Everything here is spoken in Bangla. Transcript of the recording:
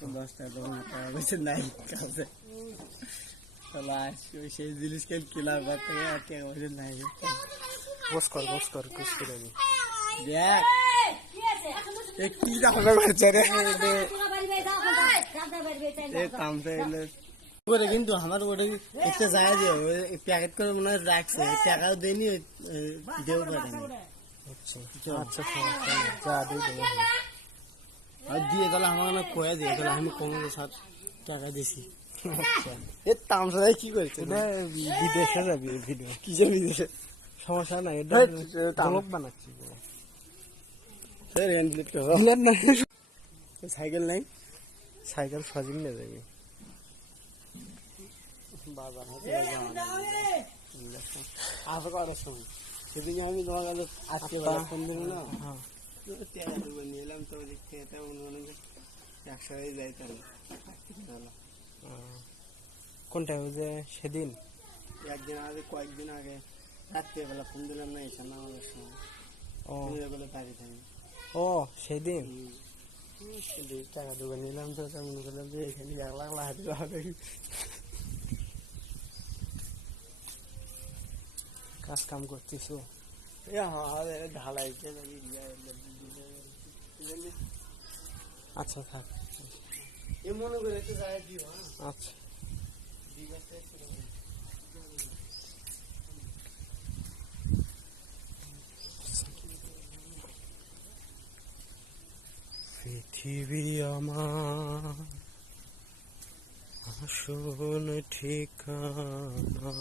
10 টাকা টাকা বেশি নাই কাছে সেই জিনিস কেন কিলা করতে টাকা বেশি নাই বস কর কুছ করে নি দেখ একটি টাকা খরচা রে করে কিন্তু আমার ওটা একটা যায় যে প্যাকেট করে মনে হয় রাখছে টাকাও দেয়নি দেও পারেনি আচ্ছা আচ্ছা যা দিয়ে দেবো আর দিয়ে তাহলে আমার মনে কয়ে দিয়ে তাহলে আমি কমে 7 টাকা দিছি এর তামসা কি করেছে এটা বিদেশে যাবি ভিডিও কিসের বিদেশে সমস্যা নাই এটা ব্লগ বানাচ্ছি সাইকেল নাই সাইকেল সাজিয়ে নিয়ে যাবি বাজার আসা করার সময় সেদিকে আমি তোমার কাছে আজকে ফোন দিল না নিয়ে এলাম তো দিক থেকে তেমন মনে হয় একসাথে যাই তাহলে কোনটা ওই যে সেদিন একদিন আগে কয়েকদিন আগে রাত্রিবেলা ফোন দিলাম না এসে না আমাদের সময় বলে বাড়ি থাকি ও সেদিন টাকা দেবে নিলাম তো মনে করলাম যে এখানে 1 লাখ লাগাতে হবে কাজ কাম করছিস ঢালাই আচ্ছা থাক এ মনে করে একটু যায় দিব আচ্ছা পৃথিবী আমার আসল ঠিকানা